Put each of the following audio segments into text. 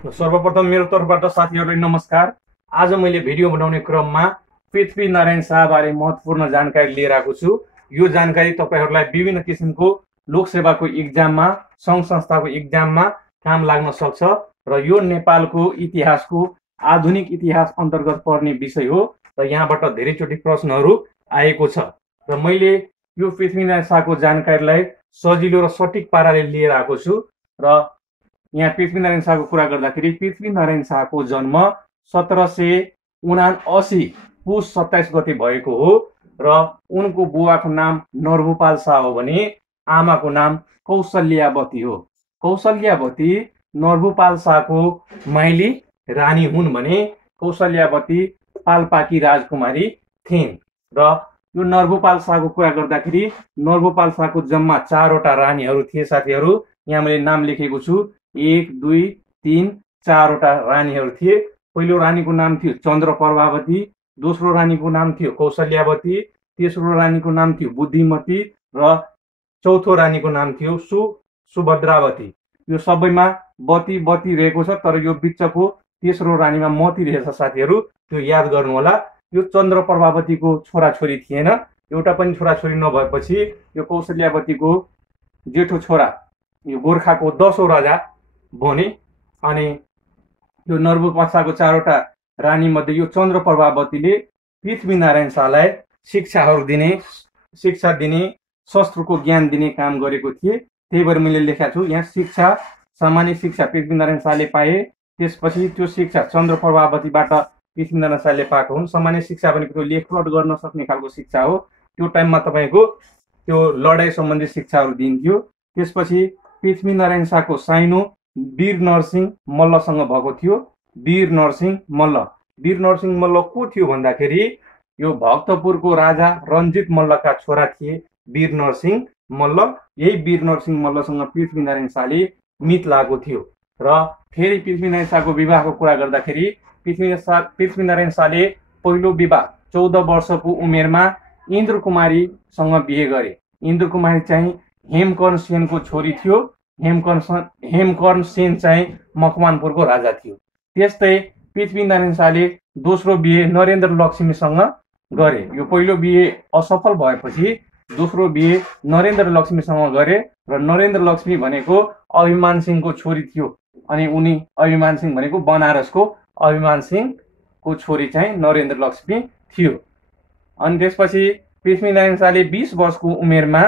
सर्वप्रथम मेरो तर्फबाट साथीहरूलाई नमस्कार। आज मैले भिडियो बनाउने क्रममा पृथ्वीनारायण शाहबारे महत्त्वपूर्ण जानकारी लिएर आएको छु। यो जानकारी तपाईहरूलाई विभिन्न किसिमको लोकसेवाको इक्जाममा, सङ्घ संस्थाको इक्जाममा काम लाग्न सक्छ र यो नेपालको इतिहासको आधुनिक इतिहास अन्तर्गत पर्ने विषय हो र यहाँबाट धेरैचोटि प्रश्नहरू आएको छ र मैले यो पृथ्वीनारायण शाहको जानकारीलाई सजिलो र सटिक पाराले लिएर आएको छु। र यहाँ पृथ्वीनारायण शाहको कुरा गर्दाखेरि पृथ्वीनारायण शाहको जन्म 1779 पुस 27 गते भएको हो र उनको बुवाको नाम नरभूपाल शाह हो भने आमाको नाम कौशल्यावती हो। कौशल्यावती नरभूपाल शाहको माइली रानी हुन् भने कौशल्यावती पाल्पाकी राजकुमारी थिइन्। र यो नरभूपाल शाहको कुरा गर्दाखेरि नरभूपाल शाहको जम्मा 4वटा रानीहरू थिए साथीहरू। यहाँ मैले नाम लेखेको छु, 1 2 3 4वटा रानीहरू थिए। पहिलो रानीको नाम थियो चन्द्रप्रभावती, दोस्रो रानीको नाम थियो कौशल्यावती, तेस्रो रानीको नाम थियो बुद्धिमती र चौथो रानीको नाम थियो सुभद्रावती। यो सबैमा बती बती रहेको छ, तर यो बिचको तेस्रो रानीमा मती रहेछ साथीहरू, त्यो याद गर्नु होला। यो चन्द्रप्रभावतीको छोराछोरी थिएन, एउटा पनि छोराछोरी नभएपछि यो कौशल्यावतीको जेठो छोरा यो गोर्खाको 10औं राजा बने। अनि यो नरभूपाल शाहको 4वटा रानी मध्ये यो चन्द्रप्रभावतीले पृथ्वीनारायण शाहलाई शिक्षा दिने, शस्त्रको ज्ञान दिने काम गरेको थिए। त्यही भएर मैले लेखेको छु यहाँ शिक्षा, सामान्य शिक्षा पृथ्वीनारायण शाहले पाए। त्यसपछि त्यो शिक्षा चन्द्रप्रभावतीबाट पृथ्वीनारायण शाहले पाएको हुन्। सामान्य शिक्षा भनेको त्यो लेखपढ गर्न सक्ने खालको शिक्षा हो। त्यो टाइममा तपाईँको त्यो लडाइँ सम्बन्धी शिक्षाहरू दिन्थ्यो। त्यसपछि पृथ्वीनारायण शाहको साइनो वीर नरसिंह मल्लसँग भएको थियो। वीर नरसिंह मल्ल को थियो भन्दाखेरि यो भक्तपुरको राजा रञ्जित मल्लका छोरा थिए वीर नरसिंह मल्ल। यही वीर नरसिंह मल्लसँग पृथ्वीनारायण शाहले मित लागेको थियो। र फेरि पृथ्वीनारायण शाहको विवाहको कुरा गर्दाखेरि पृथ्वीनारायण शाहले पहिलो विवाह 14 वर्षको उमेरमा इन्द्र कुमारीसँग बिहे गरे। इन्द्र कुमारी चाहिँ हेमकर्ण सेनको छोरी थियो। हेमकर्ण सेन चाहिँ मकवानपुरको राजा थियो। त्यस्तै पृथ्वीनारायण शाहले दोस्रो बिहे नरेन्द्र लक्ष्मीसँग गरे। यो पहिलो बिहे असफल भएपछि दोस्रो बिहे नरेन्द्र लक्ष्मीसँग गरे र नरेन्द्र लक्ष्मी भनेको अभिमान सिंहको छोरी थियो। अनि उनी अभिमान सिंह भनेको बनारसको अभिमान सिंहको छोरी चाहिँ नरेन्द्र लक्ष्मी थियो। अनि त्यसपछि पृथ्वीनारायण शाहले 20 वर्षको उमेरमा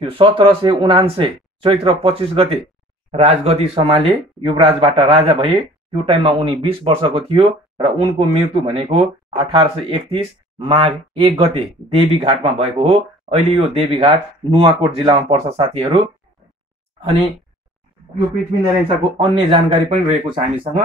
त्यो 1779 चैत्र 25 गते राजगद्दी सम्हाले, युवराजबाट राजा भए। त्यो टाइममा उनी 20 वर्षको थियो र उनको मृत्यु भनेको 1831 माघ 1 गते देवीघाटमा भएको हो। अहिले यो देवीघाट नुवाकोट जिल्लामा पर्छ साथीहरू। अनि यो पृथ्वीनारायण शाहको अन्य जानकारी पनि रहेको छ हामीसँग।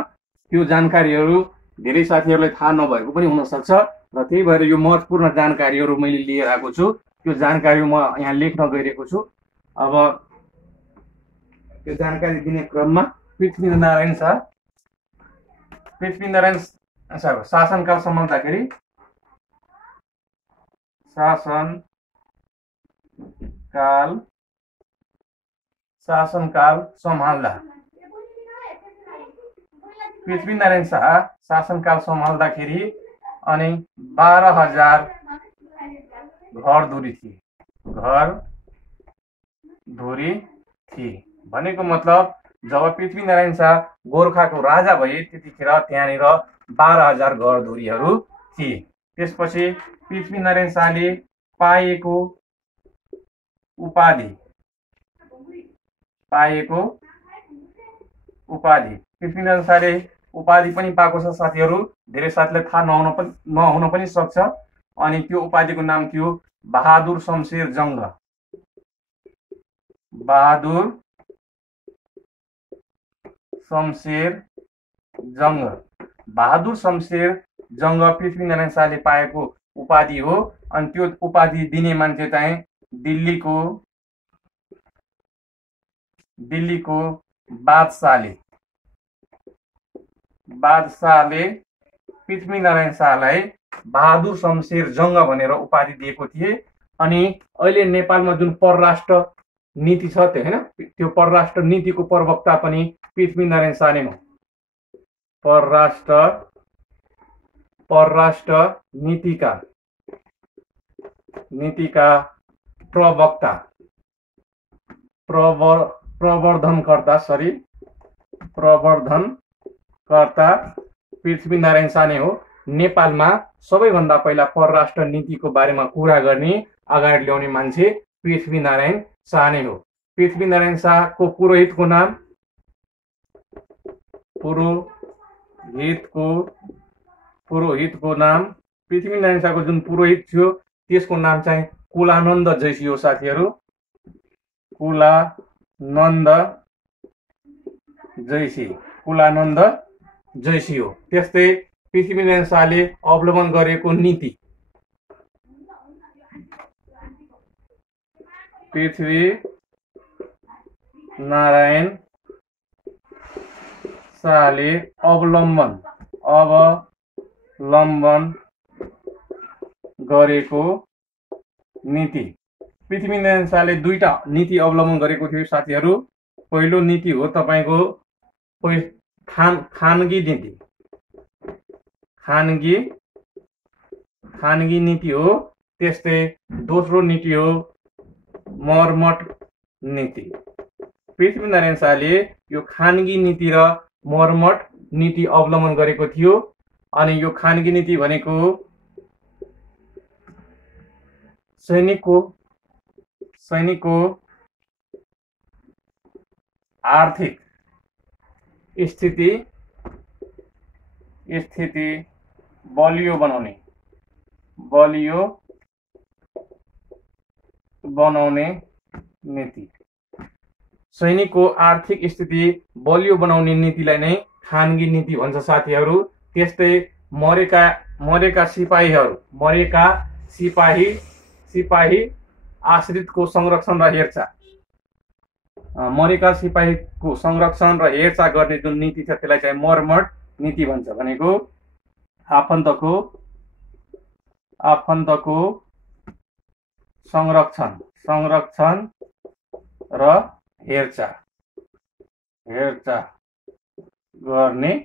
त्यो जानकारीहरू धेरै साथीहरूलाई थाहा नभएको पनि हुनसक्छ र त्यही भएर यो महत्त्वपूर्ण जानकारीहरू मैले लिएर आएको छु। त्यो जानकारी म यहाँ लेख्न गइरहेको छु। अब त्यो जानकारी दिने क्रममा पृथ्वीनारायण शाह शासनकाल सम्हाल्दाखेरि पृथ्वीनारायण शाह शासनकाल सम्हाल्दाखेरि अनि 12,000 घर धुरी थिए भनेको मतलब जब पृथ्वीनारायण शाह गोर्खाको राजा भए त्यतिखेर त्यहाँनिर 12,000 घरधुरीहरू थिए। त्यसपछि पृथ्वीनारायण शाहले पाएको उपाधि पृथ्वीनारायण शाहले उपाधि पनि पाएको छ साथीहरू। धेरै साथीलाई थाहा नहुन पनि सक्छ। अनि त्यो उपाधिको नाम थियो बहादुर शमशेर जङ्ग। बहादुर शमशेर जङ्ग पृथ्वीनारायण शाहले पाएको उपाधि हो। अनि त्यो उपाधि दिने मान्छे चाहिँ दिल्लीको बादशाहले पृथ्वीनारायण शाहलाई बहादुर शमशेर जङ्ग भनेर उपाधि दिएको थिए। अनि अहिले नेपालमा जुन परराष्ट्र नीति छ त्यो हैन, त्यो परराष्ट्र नीतिको प्रवक्ता पनि पृथ्वीनारायण शाह नै हो। परराष्ट्र नीतिका प्रवक्ता प्रवर्धनकर्ता पृथ्वीनारायण शाह हो। नेपालमा सबैभन्दा पहिला परराष्ट्र नीतिको बारेमा कुरा गर्ने अगाडि ल्याउने मान्छे पृथ्वीनारायण शाह नै हो। पृथ्वीनारायण शाहको पुरोहितको नाम पृथ्वीनारायण शाहको जुन पुरोहित थियो त्यसको नाम चाहिँ कुलानन्द जैसी हो साथीहरू, कुलानन्द जैसी हो। त्यस्तै पृथ्वीनारायण शाहले अवलम्बन गरेको नीति पृथ्वीनारायण शाहले अवलम्बन गरेको नीति। पृथ्वीनारायण शाहले दुईटा नीति अवलम्बन गरेको थियो साथीहरू। पहिलो नीति हो तपाईको खानगी नीति हो। त्यस्तै दोस्रो नीति हो मर्मट नीति। पृथ्वीनारायण शाहले यो खानगी नीति र मर्मट नीति अवलम्बन गरेको थियो। अनि यो खानगी नीति भनेको सैनिकको आर्थिक स्थिति बलियो बनाउने नीति। सैनिकको आर्थिक स्थिति बलियो बनाउने नीतिलाई नै खानगी नीति भन्छ साथीहरू। त्यस्तै मरेका सिपाही आश्रितको संरक्षण र हेरचाह, मरेका सिपाहीको संरक्षण र हेरचाह गर्ने जुन नीति छ त्यसलाई चाहिँ मर्मट नीति भन्छ। भनेको आफन्तको संरक्षण र हेरचाह गर्ने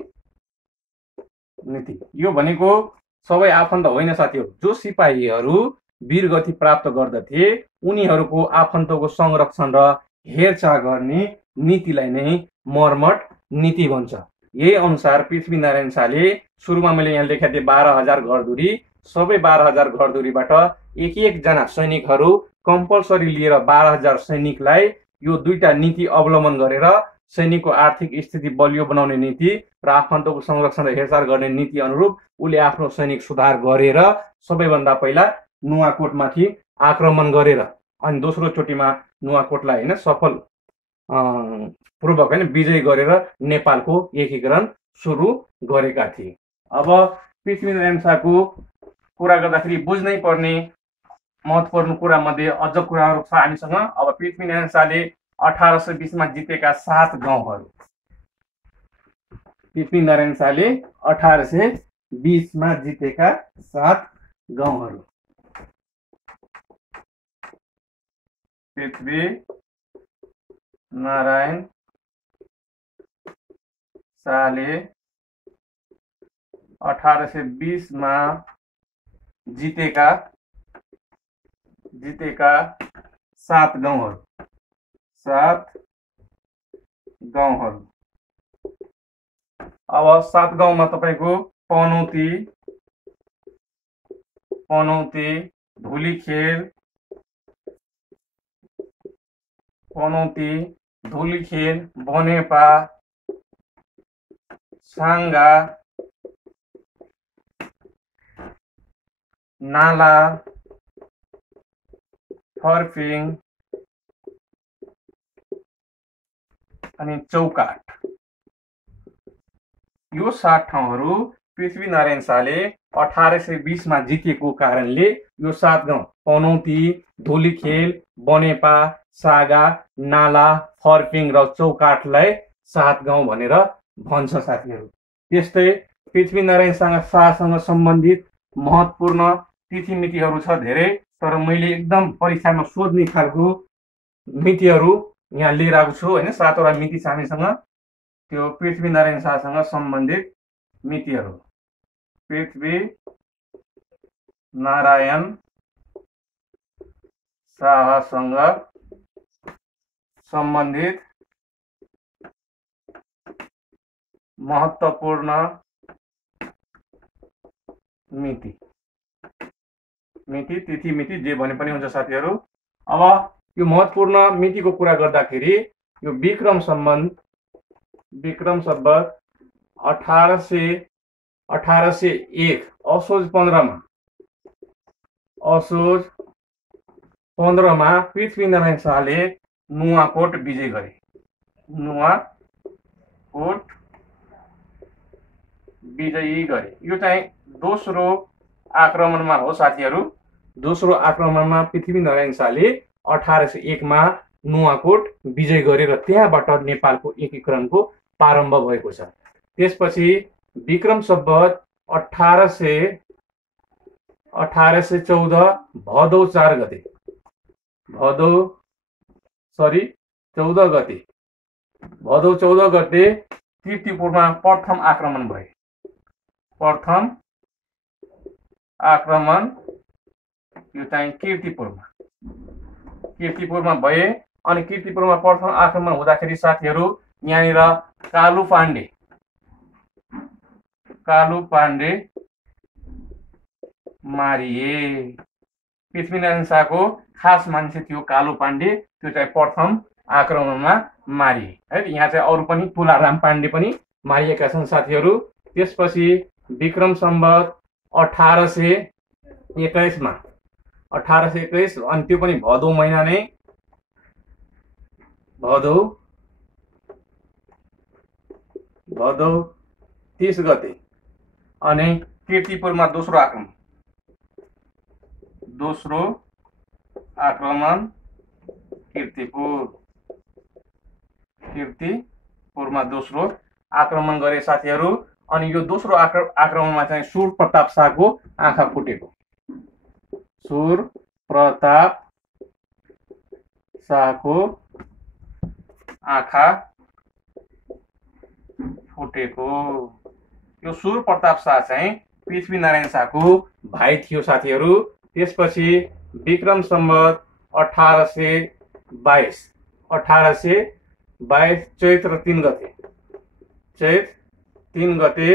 नीति। यो भनेको सबै आफन्त होइन साथीहरू। जो सिपाहीहरू वीरगति प्राप्त गर्दथे उनीहरूको आफन्तको संरक्षण र हेरचाह गर्ने नीतिलाई नै मर्मट नीति भन्छ। यही अनुसार पृथ्वीनारायण शाहले सुरुमा मैले यहाँ लेखेको थिएँ 12,000 घरधुरी, सबै 12,000 घरधुरीबाट एक जना सैनिकहरू कम्पलसरी लिएर 12,000 सैनिकलाई यो दुईटा नीति अवलम्बन गरेर सैनिकको आर्थिक स्थिति बलियो बनाउने नीति र आफन्तको संरक्षण र हेरचाह गर्ने नीति अनुरूप उले आफ्नो सैनिक सुधार गरेर सबैभन्दा पहिला नुवाकोटमाथि आक्रमण गरेर अनि दोस्रो चोटिमा नुवाकोटलाई हैन सफल पूर्वक हैन विजय गरेर नेपालको एकीकरण सुरु गरेका थिए। अब पृथ्वीनारायण शाहको कुरा गर्दाखेरि बुझ्नै पर्ने महत्त्वपूर्ण कुरा मध्ये अझ कुराहरू छ हामीसँग। अब पृथ्वीनारायण शाहले 1820 मा जितेका 7 गाउँहरू, पृथ्वीनारायण शाहले 1820 मा जितेका 7 गाउँहरू। पृथ्वीनारायण शाहले 1820 मा जितेका 7 गाउँहरू। अब 7 गाउँमा तपाईको पनौती, धुलीखेल, बनेपा, साङ्गा, नाला, फर्पिङ अनि चौकाट। यो 7 ठाउँहरू पृथ्वीनारायण शाहले 1820 मा जितेको कारणले यो 7 गाउँ पनौती, धुलीखेल, बनेपा, सागा, नाला, फर्पिङ र चौकाटलाई 7 गाउँ भनेर भन्छ साथीहरू। त्यस्तै पृथ्वीनारायण शाहसँग सम्बन्धित महत्त्वपूर्ण तिथिमितिहरू छ धेरै, तर मैले एकदम परीक्षामा सोध्ने खालको मितिहरू यहाँ लिएर आएको छु हैन। 7 वटा मिति छ हामीसँग त्यो पृथ्वीनारायण शाहसँग सम्बन्धित मितिहरू पृथ्वी नारायण शाहसँग सम्बन्धित महत्त्वपूर्ण मिति तिथि मिति जे भने पनि हुन्छ साथीहरू। अब यो महत्त्वपूर्ण मितिको कुरा गर्दाखेरि यो विक्रम सम्बन्ध 1801 असोज 15 मा पृथ्वीनारायण शाहले नुवाकोट विजय गरे। नुवाकोट विजयी गरे। यो चाहिँ दोस्रो आक्रमणमा हो साथीहरू। दोस्रो आक्रमणमा पृथ्वीनारायण शाहले 1801 मा नुवाकोट विजय गरेर त्यहाँबाट नेपालको एकीकरणको प्रारम्भ भएको छ। त्यसपछि विक्रम सम्वत 1814 भदौ 14 गते कीर्तिपुरमा प्रथम आक्रमण भयो। प्रथम आक्रमण यो चाहिँ कीर्तिपुरमा भए। अनि कीर्तिपुरमा प्रथम आक्रमण हुँदाखेरि साथीहरू यहाँनिर कालु पाण्डे मारिए। पृथ्वीनारायण शाहको खास मान्छे थियो कालु पाण्डे। त्यो चाहिँ प्रथम आक्रमणमा मारिए है। यहाँ चाहिँ अरू पनि तुलाराम पाण्डे पनि मारिएका छन् साथीहरू। त्यसपछि विक्रम सम्वत 1821 मा अनि त्यो पनि भदौ महिना नै भदौ 30 गते अनि कीर्तिपुरमा दोस्रो आक्रमण कीर्तिपुरमा दोस्रो आक्रमण गरे साथीहरू। अनि यो दोस्रो आक्रमणमा चाहिँ सुर प्रताप शाहको आँखा फुटेको। सुर प्रताप शाहको आँखा फुटेको। यो सुर प्रताप शाह चाहिँ पृथ्वीनारायण शाहको भाइ थियो साथीहरू। त्यसपछि विक्रम सम्वत 1822 चैत्र 3 गते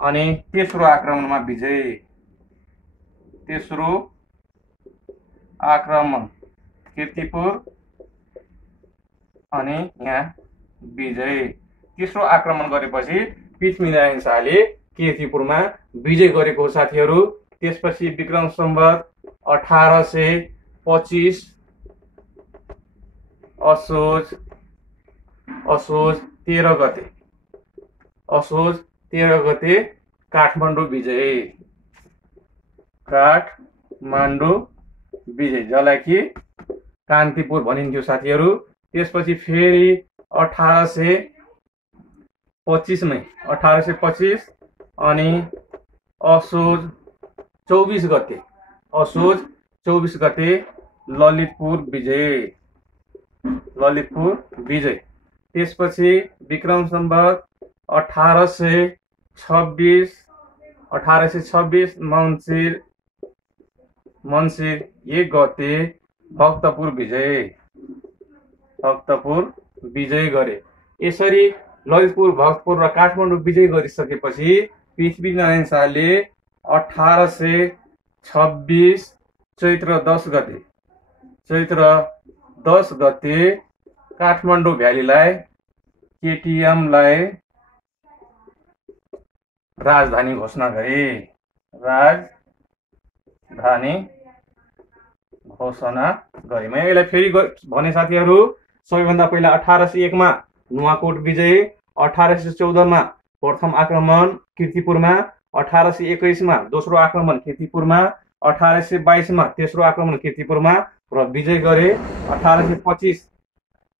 अनि तेस्रो आक्रमणमा विजय। तेस्रो आक्रमण कीर्तिपुर अनि यहाँ विजय। तेस्रो आक्रमण गरेपछि पृथ्वीनारायण शाहले कीर्तिपुरमा विजय गरेको हो साथीहरू। त्यसपछि विक्रम सम्वत 1825 असोज 13 गते काठमाडौँ विजय जसलाई कि कान्तिपुर भनिन्थ्यो साथीहरू। त्यसपछि फेरि 1825 अनि असोज 24 गते ललितपुर विजय। त्यसपछि विक्रम सम्वत 1826 मन्सिर 1 गते भक्तपुर विजय गरे। यसरी ललितपुर, भक्तपुर र काठमाडौँ विजय गरिसकेपछि पृथ्वीनारायण शाहले 1826 चैत्र 10 गते काठमाडौँ भ्यालीलाई केटिएमलाई राजधानी घोषणा गरे। मैले यसलाई फेरि भने साथीहरू। सबैभन्दा पहिला 1801 मा नुवाकोट विजय, 1814 मा प्रथम आक्रमण कीर्तिपुरमा, 1821 मा दोस्रो आक्रमण कीर्तिपुरमा, 1822 मा तेस्रो आक्रमण कीर्तिपुरमा र विजय गरे।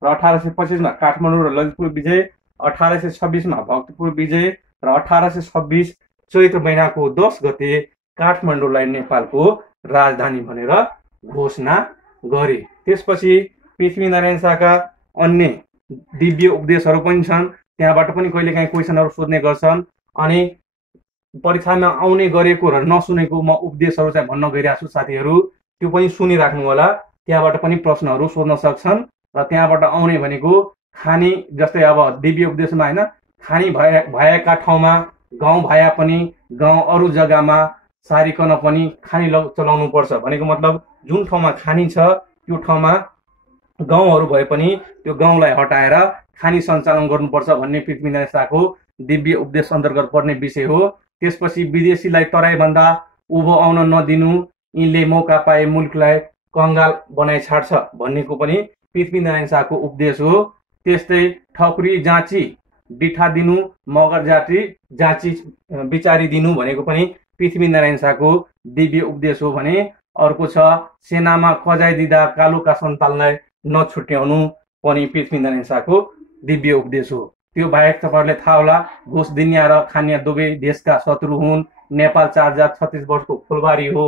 1825 मा काठमाडौँ र ललितपुर विजय, 1826 मा भक्तपुर विजय र 1826 चैत्र महिनाको 10 गते काठमाडौँलाई नेपालको राजधानी भनेर घोषणा गरे। त्यसपछि पृथ्वीनारायण शाहका अन्य दिव्य उपदेशहरू पनि छन्। त्यहाँबाट पनि कहिलेकाहीँ क्वेसनहरू सोध्ने गर्छन्। अनि परीक्षामा आउने गरेको र नसुनेको म उपदेशहरू चाहिँ भन्न गइरहेको छु साथीहरू, त्यो पनि सुनिराख्नु होला। त्यहाँबाट पनि प्रश्नहरू सोध्न सक्छन् र त्यहाँबाट आउने भनेको खानी, जस्तै अब दिव्य उपदेशमा होइन, खानी भएका ठाउँमा गाउँ भए पनि गाउँ अरू जग्गामा सारिकन पनि खानी चलाउनु पर्छ भनेको मतलब जुन ठाउँमा खानी छ त्यो ठाउँमा गाउँहरू भए पनि त्यो गाउँलाई हटाएर खानी सञ्चालन गर्नुपर्छ भन्ने पृथ्वीनारायण शाहको दिव्य उपदेश अन्तर्गत पर्ने विषय हो। त्यसपछि विदेशीलाई तराईभन्दा उभो आउन नदिनु, यिनले मौका पाए मुलुकलाई कङ्गाल बनाइ छाड्छ भन्नेको पनि पृथ्वीनारायण शाहको उपदेश हो। त्यस्तै ठकुरी जाँची डिठा दिनु, मगर जाति जाँची विचारी दिनु भनेको पनि पृथ्वीनारायण शाहको दिव्य उपदेश हो भने अर्को छ सेनामा कजाइ दिँदा कालुका सन्तानलाई नछुट्याउनु पनि पृथ्वीनारायण शाहको दिव्य उपदेश हो। त्यो बाहेक तपाईँहरूले थाहा होला घुस दिनिया र खानिया दुवै देशका शत्रु हुन्, नेपाल 4036 वर्षको फुलबारी हो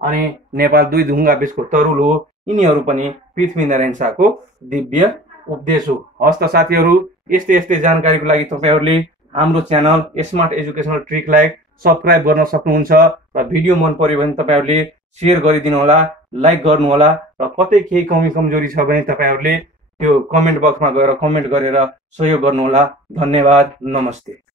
अनि नेपाल 2 ढुङ्गा बिचको तरुल हो, यिनीहरू पनि पृथ्वीनारायण शाहको दिव्य उपदेश हो। हस्त साथीहरू, यस्तै यस्तै जानकारीको लागि तपाईँहरूले हाम्रो च्यानल स्मार्ट एजुकेसनल ट्रिकलाई सब्सक्राइब गर्न सक्नुहुन्छ र भिडियो मन पर्यो भने तपाईँहरूले सेयर गरिदिनु होला, लाइक गर्नु होला र कतै केही कमी कमजोरी छ भने तपाईँहरूले त्यो कमेन्ट बक्समा गएर कमेन्ट गरेर सहयोग गर्नु होला। धन्यवाद, नमस्ते।